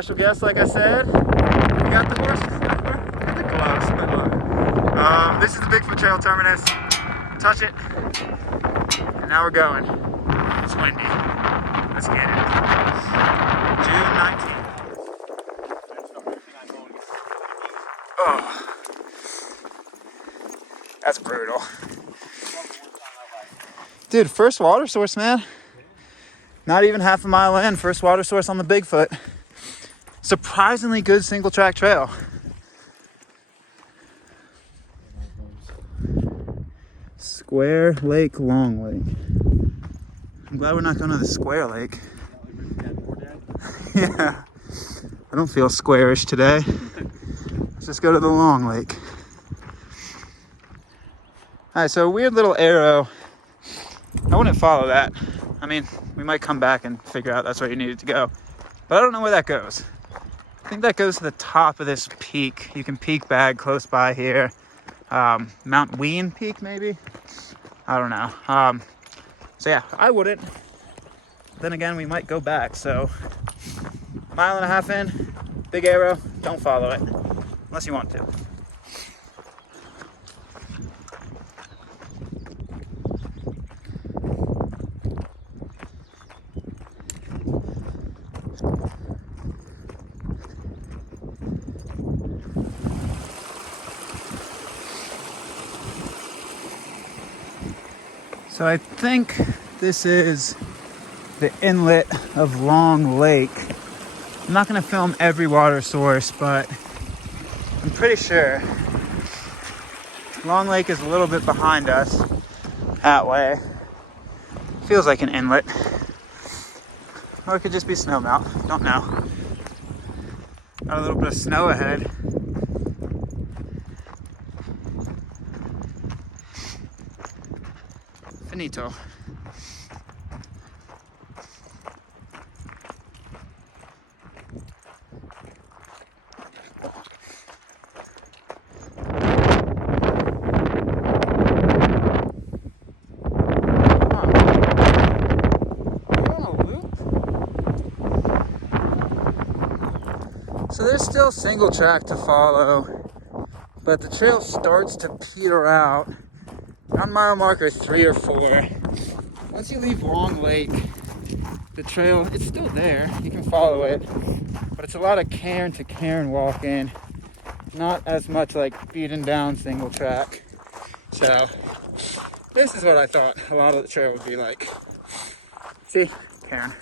special guest, like I said. We got the horses. Got the gloves. This is the Bigfoot Trail terminus. Touch it. And now we're going. It's windy. Let's get it. June 19th. Oh. That's brutal. Dude, first water source, man. Not even half a mile in, first water source on the Bigfoot. Surprisingly good single track trail. Square Lake, Long Lake. I'm glad we're not going to the Square Lake. Yeah. I don't feel squarish today. Let's just go to the Long Lake. Alright, so a weird little arrow. I wouldn't follow that. I mean, we might come back and figure out that's where you needed to go. But I don't know where that goes. I think that goes to the top of this peak. You can peek bag close by here. Mount Ween Peak, maybe? I don't know. So yeah, I wouldn't. Then again, we might go back. So, mile and a half in, big arrow, don't follow it. Unless you want to. So I think this is the inlet of Long Lake. I'm not going to film every water source, but I'm pretty sure Long Lake is a little bit behind us that way. Feels like an inlet. Or it could just be snowmelt. Don't know. Got a little bit of snow ahead. Finito. So there's still single track to follow, but the trail starts to peter out on mile marker 3 or 4. Once you leave Long Lake, the trail, it's still there. You can follow it, but it's a lot of cairn to cairn walking. Not as much like beaten down single track. So this is what I thought a lot of the trail would be like. See, cairn.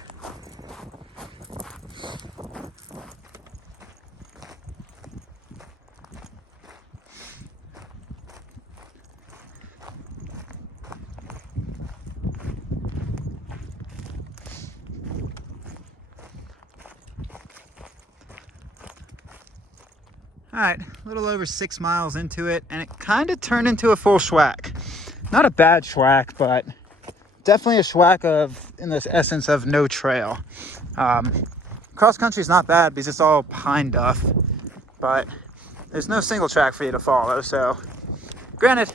All right, a little over 6 miles into it, and it kind of turned into a full schwack. Not a bad schwack, but definitely a schwack of, in the essence of no trail. Cross country is not bad because it's all pine duff, but there's no single track for you to follow. So granted,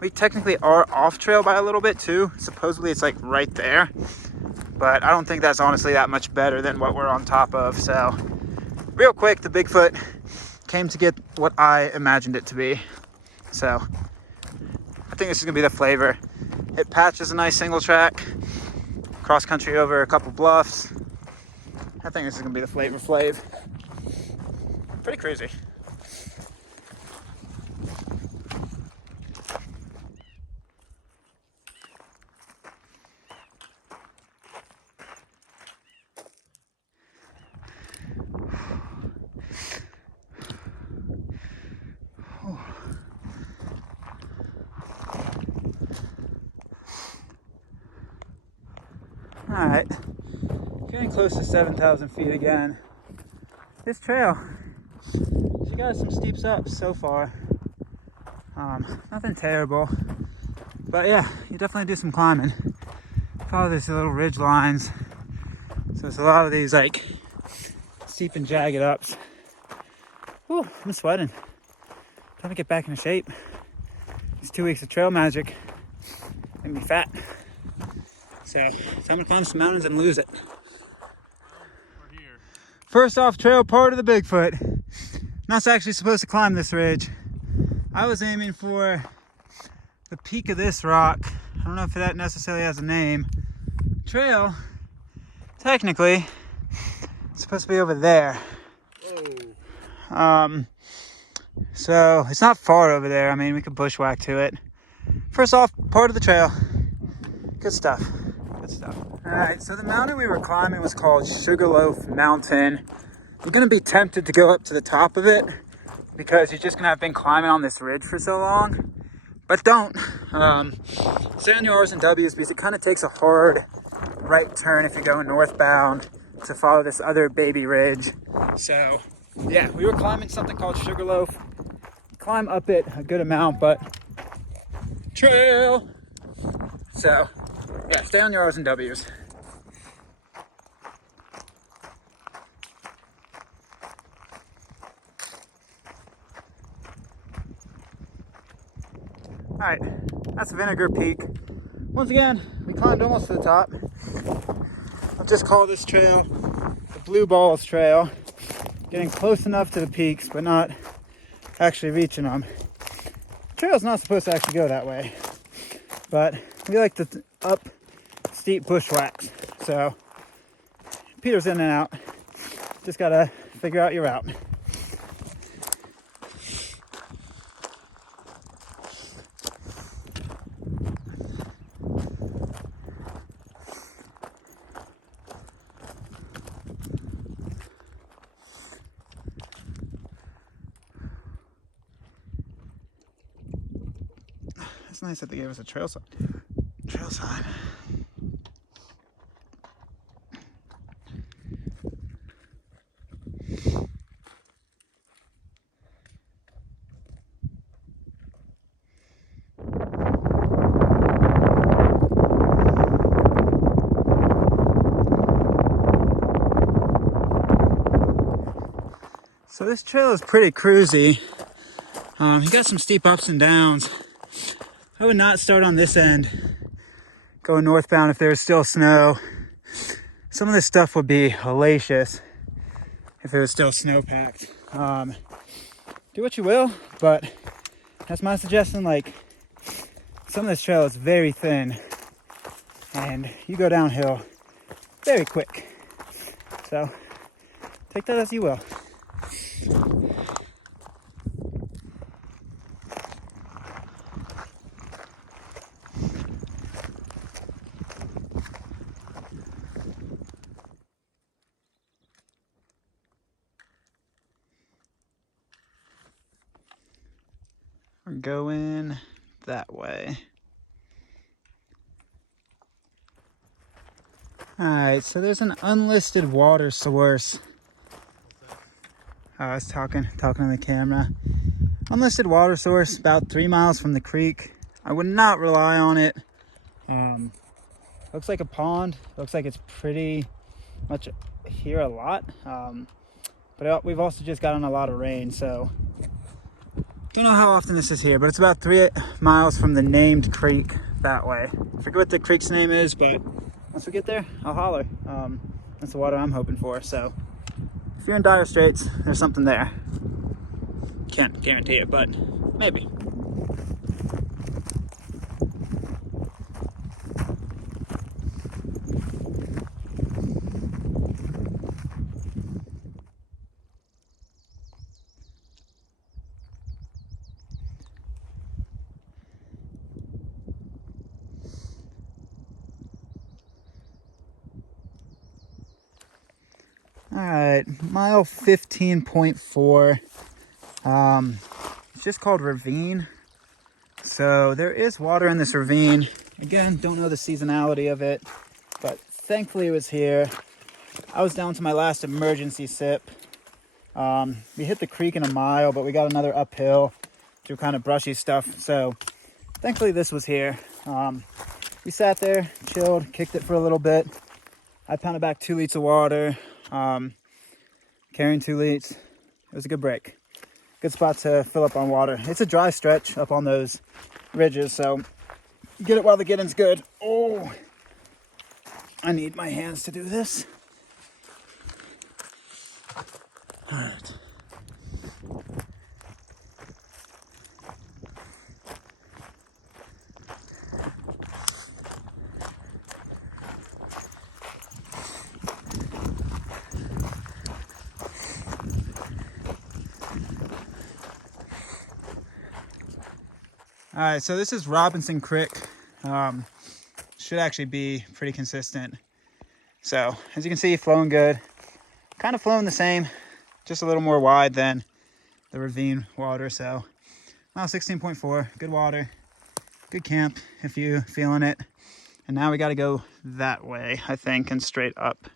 we technically are off trail by a little bit too. Supposedly it's like right there, but I don't think that's honestly that much better than what we're on top of. So real quick, the Bigfoot came to get what I imagined it to be. So I think this is gonna be the flavor. It patches a nice single track, cross country over a couple bluffs. I think this is gonna be the flavor flav. Pretty crazy. All right, getting close to 7,000 feet again. This trail, she got some steeps up so far. Nothing terrible, but yeah, you definitely do some climbing. Follow these little ridge lines. So it's a lot of these like steep and jagged ups. Ooh, I'm sweating. Trying to get back into shape. These 2 weeks of trail magic made me fat. So I'm gonna climb some mountains and lose it. First off trail part of the Bigfoot. Not actually supposed to climb this ridge. I was aiming for the peak of this rock. I don't know if that necessarily has a name. Trail, technically, it's supposed to be over there. Whoa. So it's not far over there. I mean, we could bushwhack to it. First off, part of the trail. Good stuff. Good stuff. All right, so the mountain we were climbing was called Sugarloaf Mountain. We're gonna be tempted to go up to the top of it because you're just gonna have been climbing on this ridge for so long. But don't. Stay on your R's and W's because it kind of takes a hard right turn if you're going northbound to follow this other baby ridge. So yeah, we were climbing something called Sugarloaf. Climb up it a good amount, but trail. So yeah, stay on your R's and W's. All right, that's Vinegar Peak. Once again, we climbed almost to the top. I'll just call this trail the Blue Balls Trail. Getting close enough to the peaks, but not actually reaching them. The trail's not supposed to actually go that way, but we like to up steep bushwhacks. So peters in and out. Just gotta figure out your route. It's nice that they gave us a trail sign. So this trail is pretty cruisy. You got some steep ups and downs. I would not start on this end going northbound if there was still snow. Some of this stuff would be hellacious if it was still snow packed. Do what you will, but that's my suggestion. Like, some of this trail is very thin and you go downhill very quick. So take that as you will. We're going that way. All right, so there's an unlisted water source. I was talking to the camera. Unlisted water source about 3 miles from the creek. I would not rely on it. Looks like a pond. Looks like it's pretty much here a lot. But we've also just gotten a lot of rain, so don't know how often this is here, but it's about 3 miles from the named creek that way. I forget what the creek's name is, but once we get there, I'll holler. That's the water I'm hoping for. So if you're in dire straits, there's something there. Can't guarantee it, but maybe. All right, mile 15.4. It's just called Ravine. So there is water in this ravine. Again, don't know the seasonality of it, but thankfully it was here. I was down to my last emergency sip. We hit the creek in a mile, but we got another uphill through kind of brushy stuff. So thankfully this was here. We sat there, chilled, kicked it for a little bit. I pounded back 2 liters of water. Carrying 2 liters. It was a good break. Good spot to fill up on water. It's a dry stretch up on those ridges, so get it while the getting's good. Oh, I need my hands to do this. All right. All right, so this is Robinson Creek. Should actually be pretty consistent. So as you can see, flowing good. Kind of flowing the same, just a little more wide than the ravine water. So mile 16.4, good water, good camp if you feeling it. And now we got to go that way, I think, and straight up.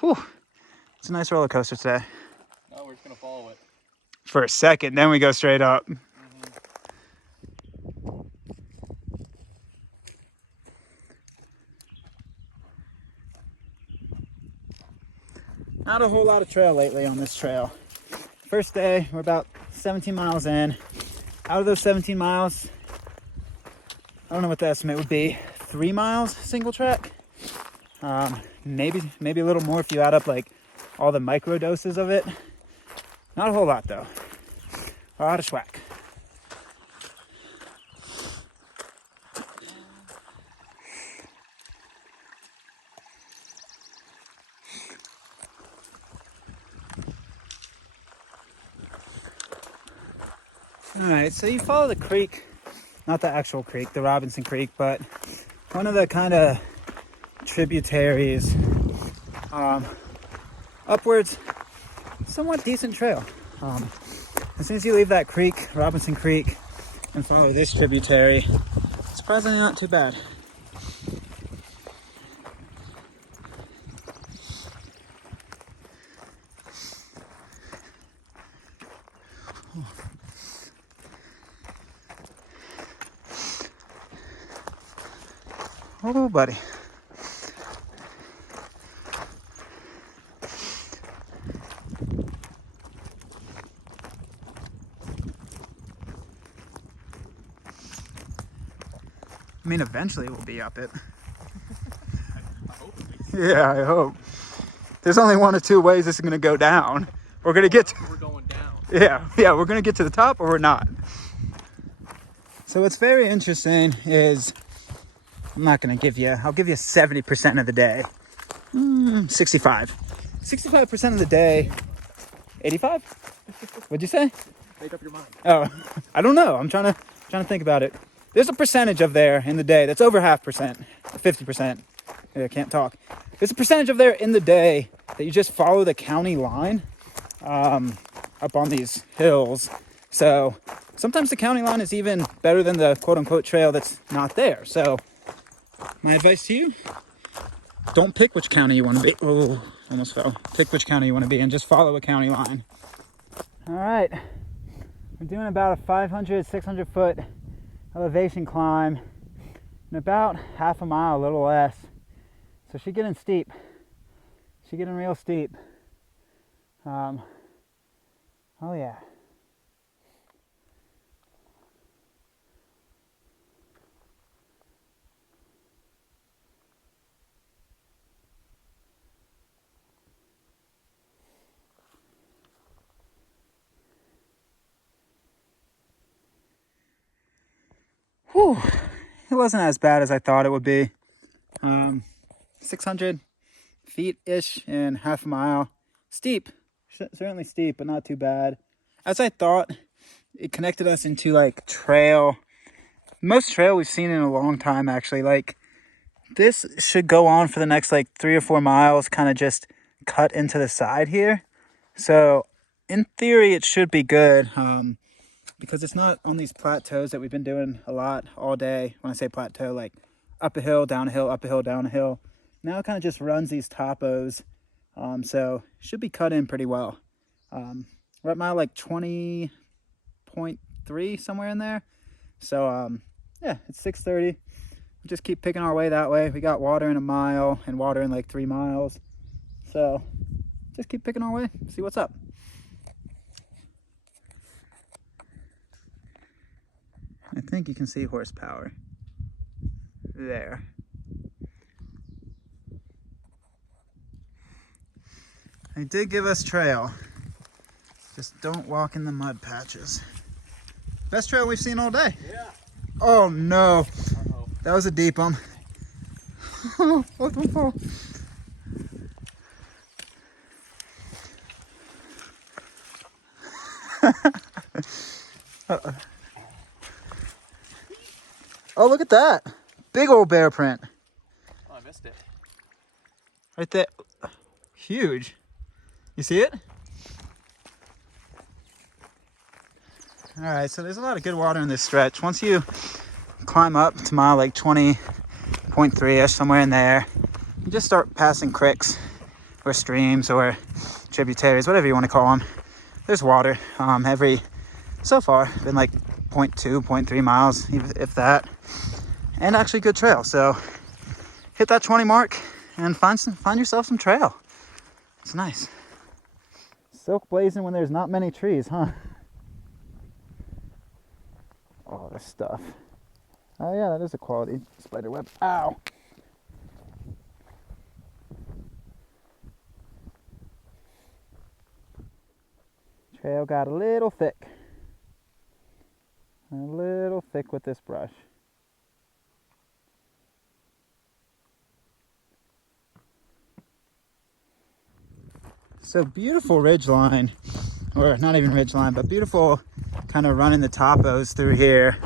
Whew, it's a nice roller coaster today. No, we're just gonna follow it. For a second, then we go straight up. Not a whole lot of trail lately on this trail. First day, we're about 17 miles in. Out of those 17 miles, I don't know what the estimate would be. 3 miles single track. Maybe a little more if you add up like all the micro doses of it. Not a whole lot though. A lot of schwack. All right, so you follow the creek, not the actual creek, the Robinson Creek, but one of the kind of tributaries, upwards, somewhat decent trail. As soon as you leave that creek, Robinson Creek, and follow this tributary, surprisingly not too bad. Oh, buddy. I mean, eventually we'll be up it. I hope it makes sense. Yeah, I hope. There's only one of two ways this is going to go down. We're going to get to... We're going down. Yeah, we're going to get to the top or we're not. So what's very interesting is, I'm not going to give you, I'll give you 70% of the day. 65. 65% of the day. 85? What'd you say? Make up your mind. Oh, I don't know. I'm trying to think about it. There's a percentage of there in the day that's over 50%, 50%. Yeah, I can't talk. There's a percentage of there in the day that you just follow the county line up on these hills. So sometimes the county line is even better than the quote unquote trail that's not there. So my advice to you, don't pick which county you want to be. Oh, almost fell. Pick which county you want to be and just follow a county line. All right. We're doing about a 500, 600 foot elevation climb in about half a mile, a little less. So she's getting steep. She's getting real steep. Oh yeah. Whew. It wasn't as bad as I thought it would be. 600 feet-ish in half a mile. Steep, certainly steep, but not too bad. As I thought, it connected us into like trail. Most trail we've seen in a long time, actually. Like, this should go on for the next like 3 or 4 miles, kind of just cut into the side here. So in theory, it should be good. Because it's not on these plateaus that we've been doing a lot all day. When I say plateau, like up a hill, down a hill, up a hill, down a hill. Now it kind of just runs these topos. So should be cut in pretty well. We're at mile like 20.3, somewhere in there. So yeah, it's 6:30. We just keep picking our way that way. We got water in a mile and water in like 3 miles. So just keep picking our way, see what's up. I think you can see horsepower there. They did give us trail. Just don't walk in the mud patches. Best trail we've seen all day. Yeah. Oh no. Uh-oh. That was a deep one. Oh, don't fall. Uh-oh. Oh, look at that. Big old bear print. Oh, I missed it. Right there. Huge. You see it? All right, so there's a lot of good water in this stretch. Once you climb up to mile like 20.3-ish, somewhere in there, you just start passing creeks or streams or tributaries, whatever you want to call them. There's water so far, been like 0.2, 0.3 miles, if that. And actually good trail. So hit that 20 mark and find yourself some trail. It's nice. Silk blazing when there's not many trees, huh? Oh, this stuff. Oh yeah, that is a quality spider web. Ow! Trail got a little thick. A little thick with this brush. So beautiful ridge line, or not even ridge line, but beautiful kind of running the topos through here.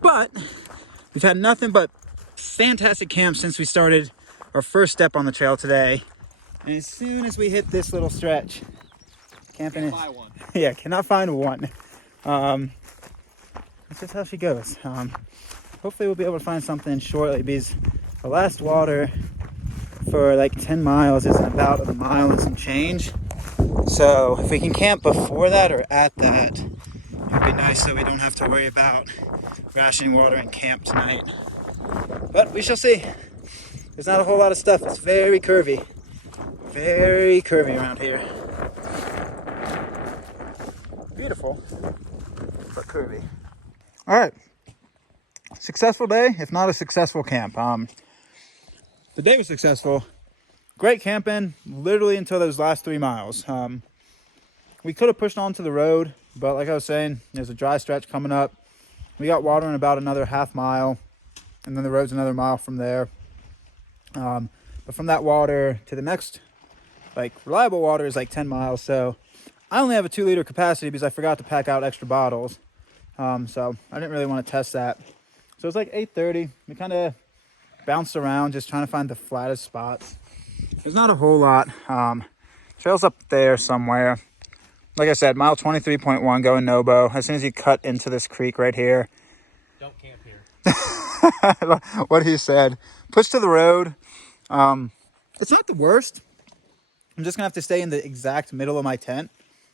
But we've had nothing but fantastic camps since we started our first step on the trail today. And as soon as we hit this little stretch, camping is, one. yeah, cannot find one. That's just how she goes. Hopefully we'll be able to find something shortly, because the last water for like 10 miles is about a mile and some change. So if we can camp before that or at that, it'd be nice so we don't have to worry about rationing water in camp tonight. But we shall see. There's not a whole lot of stuff. It's very curvy. Very curvy around here. Beautiful, but curvy. All right. Successful day, if not a successful camp. The day was successful. Great camping, literally until those last 3 miles. We could have pushed on to the road, but like I was saying, there's a dry stretch coming up. We got water in about another half mile, and then the road's another mile from there. But from that water to the next, like, reliable water is like 10 miles. So I only have a 2-liter capacity because I forgot to pack out extra bottles. So I didn't really want to test that. So it's like 8:30. We kind of bounced around just trying to find the flattest spots. There's not a whole lot. Trail's up there somewhere. Like I said, mile 23.1 going Nobo. As soon as you cut into this creek right here. Don't camp here. What he said. Push to the road. It's not the worst. I'm just going to have to stay in the exact middle of my tent.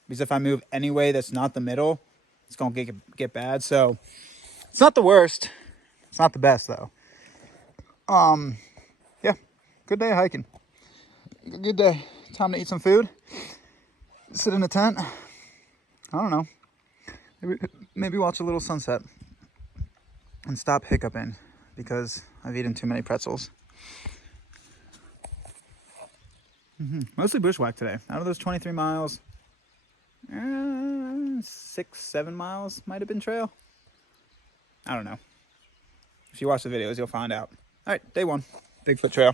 Because if I move any way that's not the middle, it's going to get bad. So it's not the worst. It's not the best, though. Yeah. Good day of hiking. Good day. Time to eat some food. Sit in a tent. I don't know. Maybe watch a little sunset. And stop hiccuping because I've eaten too many pretzels. Mostly bushwhack today. Out of those 23 miles, 6-7 miles might have been trail. I don't know. If you watch the videos, you'll find out. All right, day 1, Bigfoot Trail.